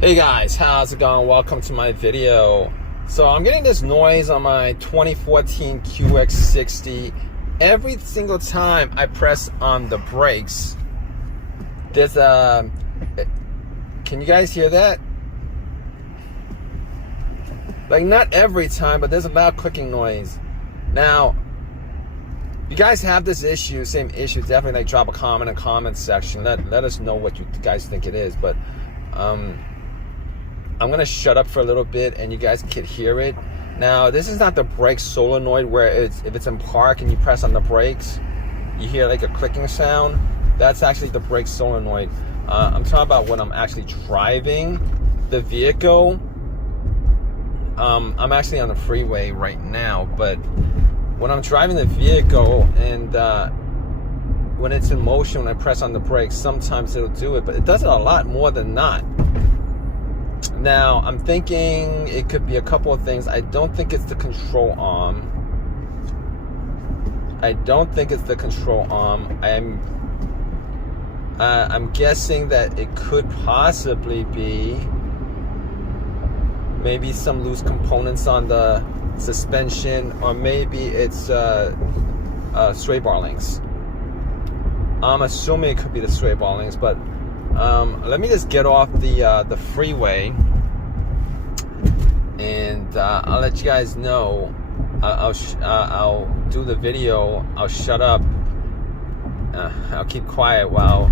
Hey guys, how's it going? Welcome to my video. So I'm getting this noise on my 2014 QX60. Every single time I press on the brakes, there's a... Can you guys hear that? Like, not every time, but there's a loud clicking noise. Now, if you guys have this issue, same issue, definitely like drop a comment in the comments section. Let us know what you guys think it is. But I'm gonna shut up for a little bit and you guys can hear it. Now, this is not the brake solenoid where if it's in park and you press on the brakes, you hear like a clicking sound. That's actually the brake solenoid. I'm talking about when I'm actually driving the vehicle. I'm actually on the freeway right now, but when I'm driving the vehicle and when it's in motion, when I press on the brakes, sometimes it'll do it, but it does it a lot more than not. Now, I'm thinking it could be a couple of things. I don't think it's the control arm. I'm guessing that it could possibly be maybe some loose components on the suspension, or maybe it's sway bar links. I'm assuming it could be the sway bar links, but let me just get off the freeway, and I'll let you guys know. I'll do the video. I'll shut up. I'll keep quiet while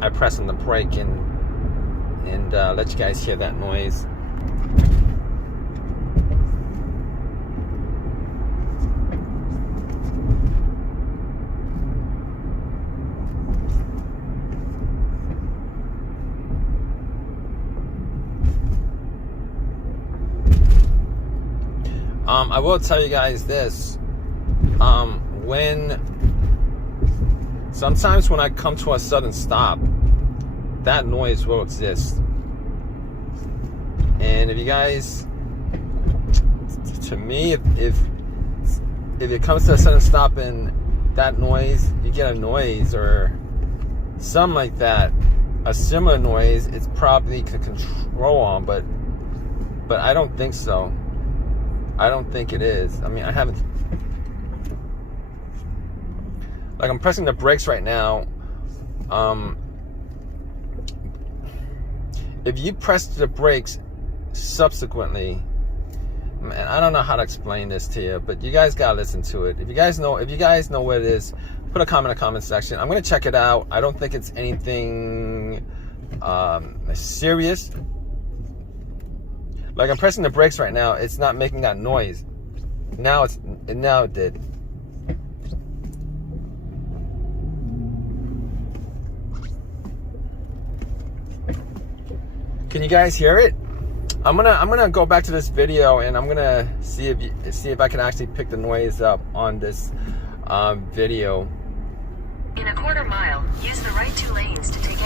I press on the brake and let you guys hear that noise. I will tell you guys this. Sometimes when I come to a sudden stop, that noise will exist. And if you guys, to me, if it comes to a sudden stop and that noise, you get a noise or something like that, a similar noise, it's probably the control arm, but I don't think so. I don't think it is. I mean, I haven't... Like, I'm pressing the brakes right now. If you press the brakes subsequently, man, I don't know how to explain this to you, but you guys gotta listen to it. If you guys know what it is, put a comment in the comment section. I'm gonna check it out. I don't think it's anything serious. Like, I'm pressing the brakes right now, it's not making that noise. Now it did. Can you guys hear it? I'm gonna go back to this video and I'm gonna see if I can actually pick the noise up on this video. In a quarter mile, use the right two lanes to take